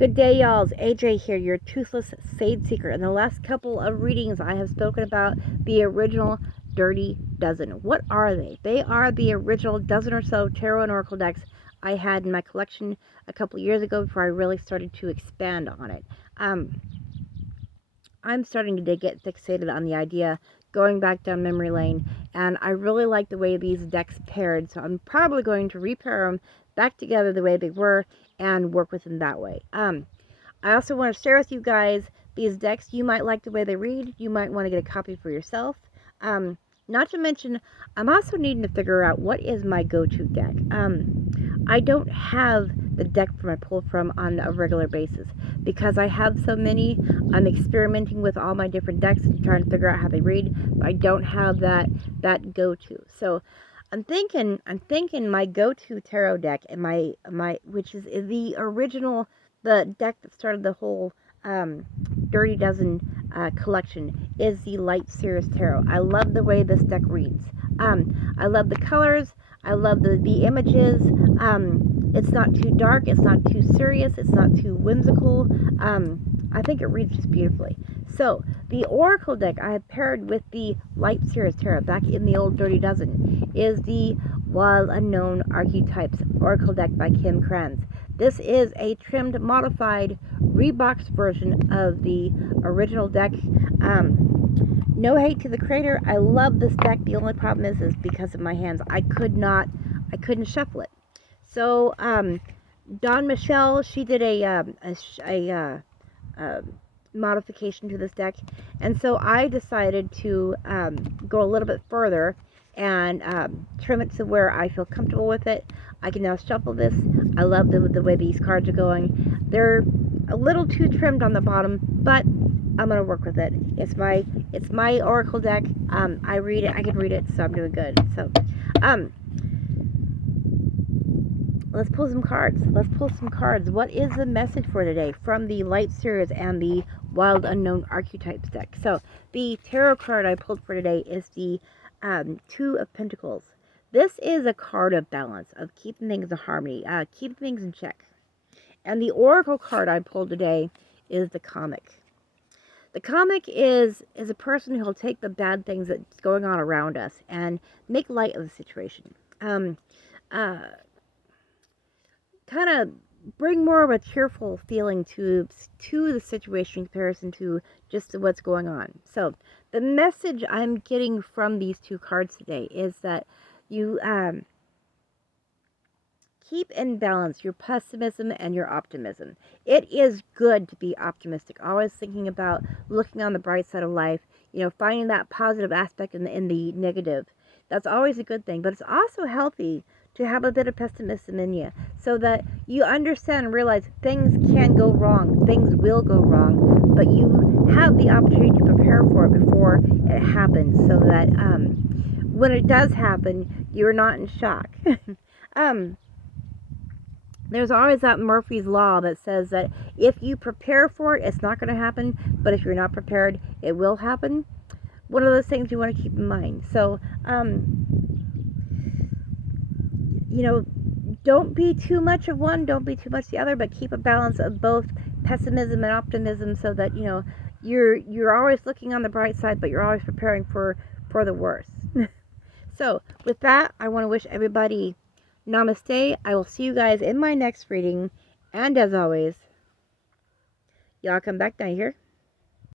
Good day, y'all. It's AJ here, your toothless Sage Seeker. In the last couple of readings, I have spoken about the original Dirty Dozen. What are they? They are the original dozen or so tarot and oracle decks I had in my collection a couple years ago before I really started to expand on it. I'm starting to get fixated on the idea going back down memory lane, and I really like the way these decks paired, so I'm probably going to repair them back together the way they were and work with them that way. I also want to share with you guys these decks. You might like the way they read. You might want to get a copy for yourself. Not to mention, I'm also needing to figure out what is my go-to deck. I don't have the deck from I pull from on a regular basis because I have so many. I'm experimenting with all my different decks and trying to figure out how they read, but I don't have that go-to. So I'm thinking my go-to tarot deck and my which is the original, the deck that started the whole Dirty Dozen collection, is the Light Series Tarot. I love the way this deck reads. I love the colors. I love the images. It's not too dark. It's not too serious. It's not too whimsical. I think it reads just beautifully. So, the Oracle deck I have paired with the Light Series Tarot back in the old Dirty Dozen is the Wild Unknown Archetypes Oracle deck by Kim Krans. This is a trimmed, modified, reboxed version of the original deck. No hate to the creator. I love this deck. The only problem is because of my hands, I couldn't shuffle it. So, Dawn Michelle, she did a modification to this deck, and so I decided to go a little bit further and trim it to where I feel comfortable with it. I can now shuffle this. I love the way these cards are going. They're a little too trimmed on the bottom, but I'm gonna work with it. It's my oracle deck. I read it. I can read it, so I'm doing good. So, let's pull some cards. What is the message for today from the Light Series and the Wild Unknown Archetypes deck? So, the tarot card I pulled for today is the Two of Pentacles. This is a card of balance, of keeping things in harmony, keeping things in check. And the oracle card I pulled today is the Comic. The Comic is a person who will take the bad things that's going on around us and make light of the situation. Kind of bring more of a cheerful feeling to the situation in comparison to just what's going on. So the message I'm getting from these two cards today is that you keep in balance your pessimism and your optimism. It is good to be optimistic, always thinking about looking on the bright side of life, finding that positive aspect in the negative. That's always a good thing, but it's also healthy to have a bit of pessimism in you so that you understand and realize things can go wrong, things will go wrong, but you have the opportunity to prepare for it before it happens so that when it does happen, you're not in shock. There's always that Murphy's Law that says that if you prepare for it, it's not going to happen, but if you're not prepared, it will happen. One of those things you want to keep in mind. So, don't be too much of one, don't be too much the other, but keep a balance of both pessimism and optimism so that, you're always looking on the bright side, but you're always preparing for the worst. So, with that, I want to wish everybody namaste. I will see you guys in my next reading. And as always, y'all come back down here.